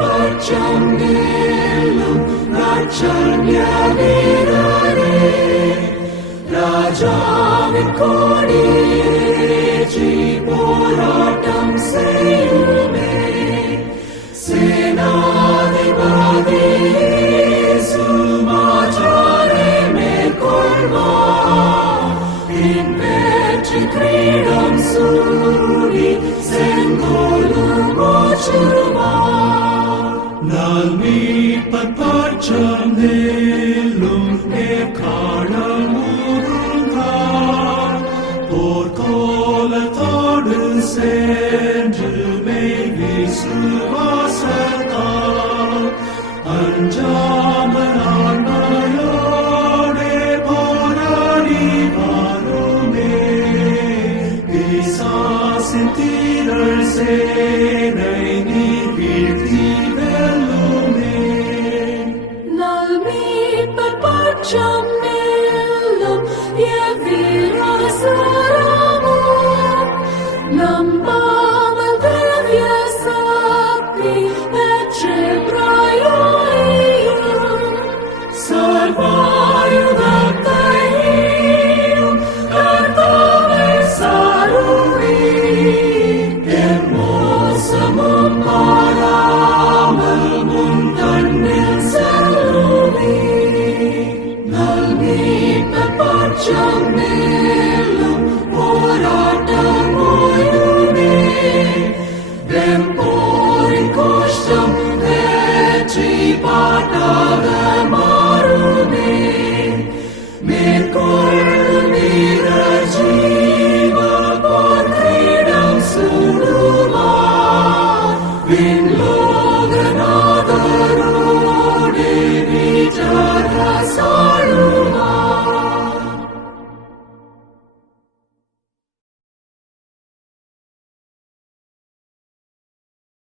பட்சம் மேலும் நற்சன்ய வீரரே ராஜாவின் கொடியேற்றி போராட்டம் செய்யுமே சேனாதிபதி சுமாச்சாரே மேற்கொள்வார் என் வெற்றி கிரீடம் சூடி செங்கோலும் நான் மீட்பன் பட்சம் நெல்லும் எக்காலம் ஊருங்கார் போர்க்கோலத்தோடு சென்று மெய் விசுவாசத்தால் அஞ்சாமல் ஆண்மையோடே போராடி வாருமே பிசாசின் தீரல் சேனை Jammelam, Yevira Saramon, Lambam. Mirko